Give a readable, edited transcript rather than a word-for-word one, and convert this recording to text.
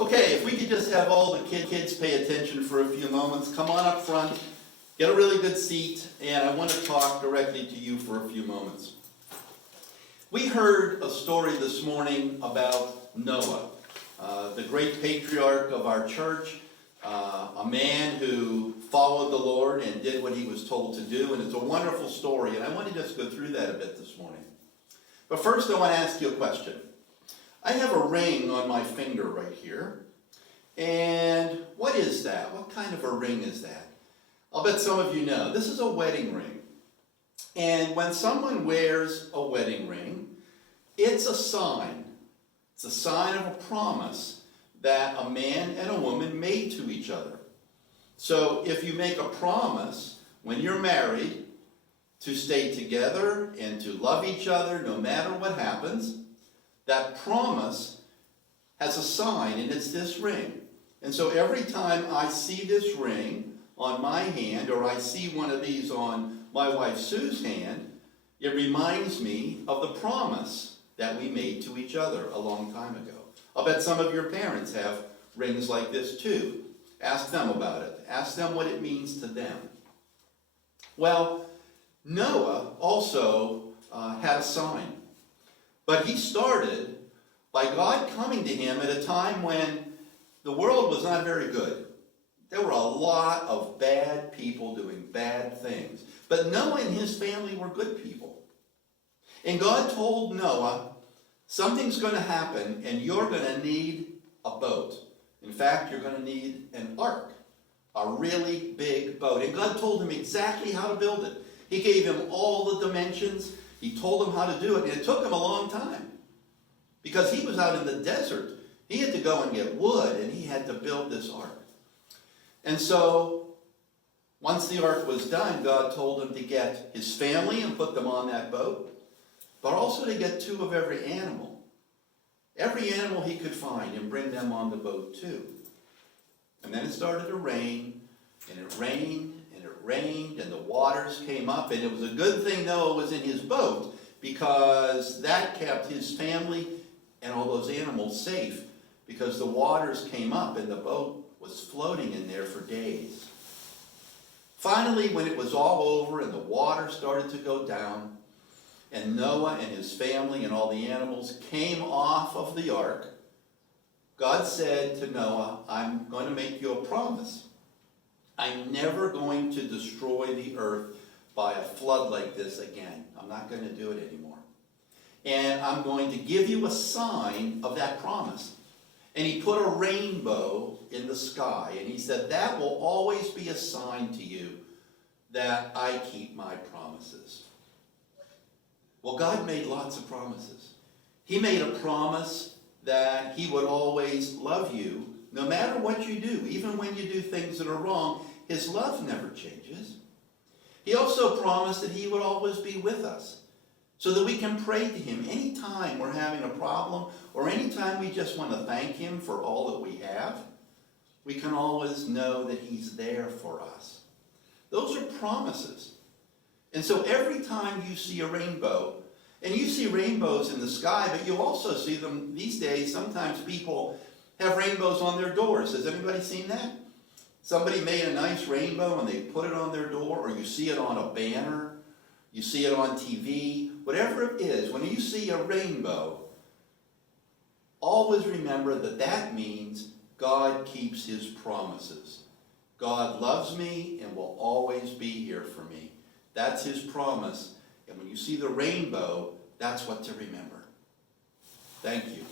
Okay, if we could just have all the kids pay attention for a few moments. Come on up front, get a really good seat, and I want to talk directly to you for a few moments. We heard a story this morning about Noah, the great patriarch of our church, a man who followed the Lord and did what he was told to do, and it's a wonderful story, and I want to just go through that a bit this morning. But first I want to ask you a question. I have a ring on my finger right here, and what is that? What kind of a ring is that? I'll bet some of you know. This is a wedding ring. And when someone wears a wedding ring, it's a sign. It's a sign of a promise that a man and a woman made to each other. So if you make a promise when you're married to stay together and to love each other no matter what happens, that promise has a sign, and it's this ring. And so every time I see this ring on my hand, or I see one of these on my wife Sue's hand, it reminds me of the promise that we made to each other a long time ago. I'll bet some of your parents have rings like this too. Ask them about it. Ask them what it means to them. Well, Noah also had a sign. But he started by God coming to him at a time when the world was not very good. There were a lot of bad people doing bad things. But Noah and his family were good people. And God told Noah, something's going to happen and you're going to need a boat. In fact, you're going to need an ark, a really big boat. And God told him exactly how to build it. He gave him all the dimensions. He told him how to do it, and it took him a long time because he was out in the desert. He had to go and get wood, and he had to build this ark. And so once the ark was done, God told him to get his family and put them on that boat, but also to get 2 of every animal he could find, and bring them on the boat too. And then it started to rain, and it rained, and it rained, and the waters came up, and it was a good thing Noah was in his boat, because that kept his family and all those animals safe, because the waters came up and the boat was floating in there for days. Finally, when it was all over and the water started to go down, and Noah and his family and all the animals came off of the ark, God said to Noah, I'm going to make you a promise. I'm never going to destroy the earth by a flood like this again. I'm not going to do it anymore. And I'm going to give you a sign of that promise. And he put a rainbow in the sky. And he said, that will always be a sign to you that I keep my promises. Well, God made lots of promises. He made a promise that he would always love you no matter what you do. Even when you do things that are wrong, his love never changes. He also promised that he would always be with us so that we can pray to him anytime we're having a problem, or anytime we just want to thank him for all that we have. We can always know that he's there for us. Those are promises. And so every time you see a rainbow, and you see rainbows in the sky, but you also see them these days. Sometimes people have rainbows on their doors. Has anybody seen that? Somebody made a nice rainbow and they put it on their door, or you see it on a banner, you see it on TV, whatever it is. When you see a rainbow, always remember that that means God keeps his promises. God loves me and will always be here for me. That's his promise. And when you see the rainbow, that's what to remember. Thank you.